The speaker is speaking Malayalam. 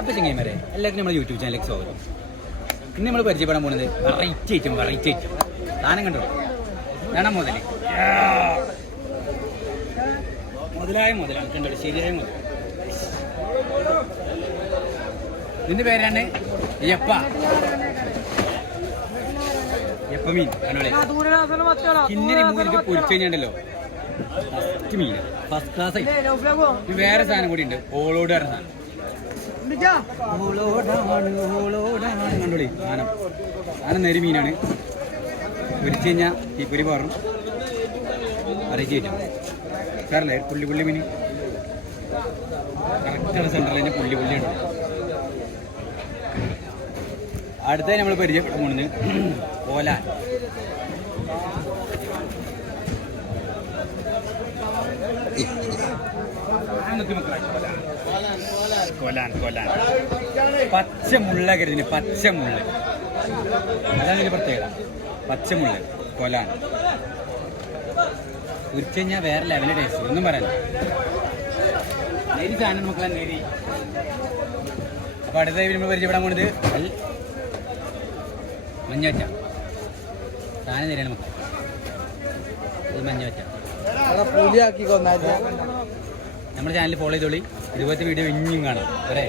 അപ്പോൾ ചെങ്ങന്മാരെ എല്ലാവർക്കും നമ്മുടെ യൂട്യൂബ് ചാനലിലേക്ക് സ്വാഗതം. ഇന്ന് നമ്മൾ പരിചയപ്പെടാൻ പോകുന്നത് വെറൈറ്റി ഐറ്റം സാധനം കണ്ടോ. വേണം മുതലാണ് കണ്ടോ, ശരിയായ മുതൽ. ഇതിൻ്റെ പേരാണ് യപ്പ മീൻ. കണ്ടോളെ കിന്നരി മൂന്നിട്ട് പൊരിച്ചു കഴിഞ്ഞാണ്ടല്ലോ ഫസ്റ്റ് മീൻ, ഫസ്റ്റ് ക്ലാസ് ആയി. ഇത് വേറെ സാധനം കൂടി ഉണ്ട്, ഓളോട് പറഞ്ഞ സാധനം. കണ്ടോളി സാധനം നേരി മീനാണ്. പൊരിച്ചു കഴിഞ്ഞാൽ തീപ്പൊരി പാറും. അറിയിച്ച് കഴിഞ്ഞു വേറല്ലേ പുള്ളി മീൻ കറക്റ്റാണ്. സെൻറ്ററിൽ തന്നെ പുള്ളിയുണ്ട്. അടുത്ത നമ്മൾ പരിചയപ്പെടാൻ പോകുന്നത് കോലാൻ. പച്ചമുള്ള കരുതിന്, പച്ചമുള്ള, അതാണ് ഇതിന്റെ പ്രത്യേകത. പച്ചമുള്ള കൊലാൻ ഉരിച്ചു കഴിഞ്ഞാൽ വേറെ ലെവലിൽ ടേസ്റ്റ്, ഒന്നും പറയാനില്ല. നേരി സാധനം നമുക്ക് നേരി. അപ്പൊ അടുത്ത നമ്മൾ പരിചയപ്പെടാൻ പോണത് മഞ്ഞവറ്റ സാധനം നേരിയാണ് നമുക്ക്. ഇത് മഞ്ഞവറ്റ നമ്മുടെ ചാനൽ ഫോളോ ചെയ്തോളി. ഇതുപോലത്തെ വീഡിയോ ഇനിയും കാണാം. ഒരേ